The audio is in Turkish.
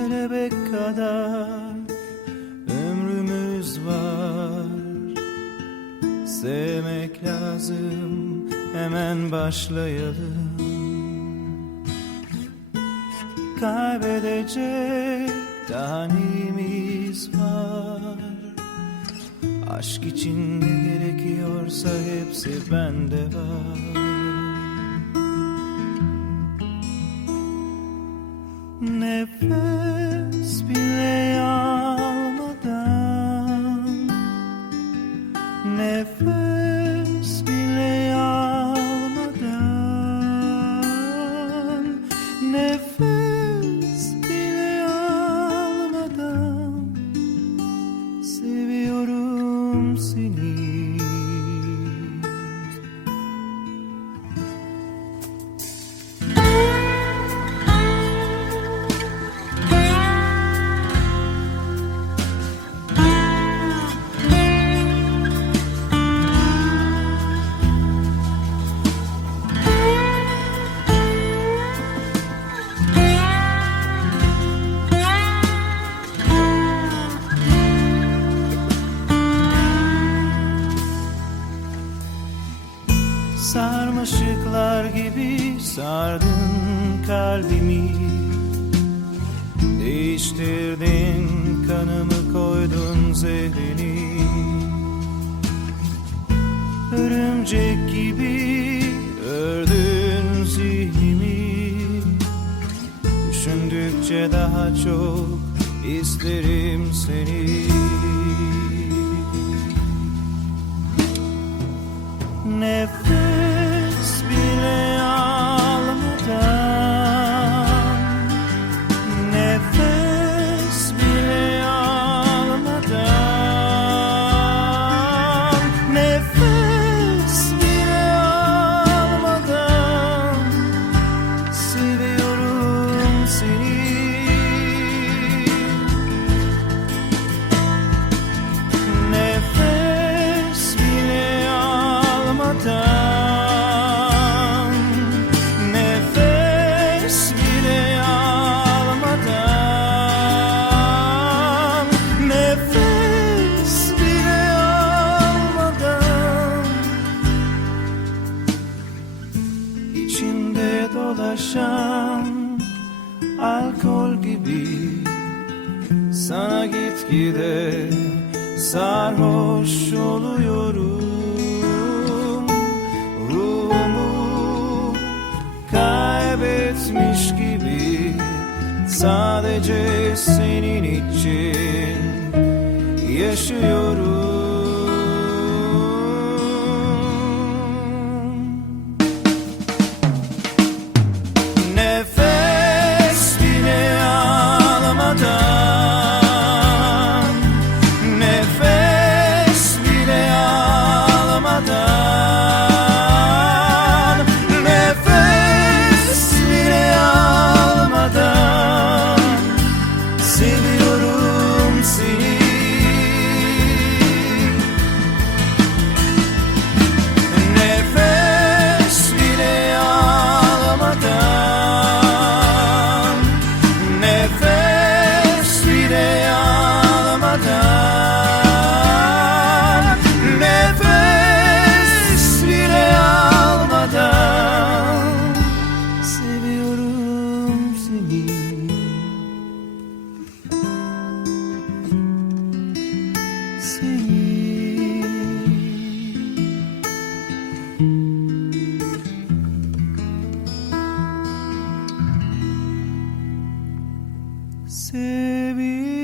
kelebek kadar ömrümüz var. Sevmek lazım hemen başlayalım. Kaybedecek daha var. Aşk için ne gerekiyorsa hepsi bende var. Nefes Nefes Sarmaşıklar gibi sardın kalbimi. Değiştirdin kanımı koydun zehrini Örümcek gibi ördün zihnimi. Düşündükçe daha çok isterim seni. Nefes İçimde dolaşan alkol gibi. Sana gitgide sarhoş oluyorum. Ruhumu kaybetmiş gibi Sadece senin için yaşıyorum Sevi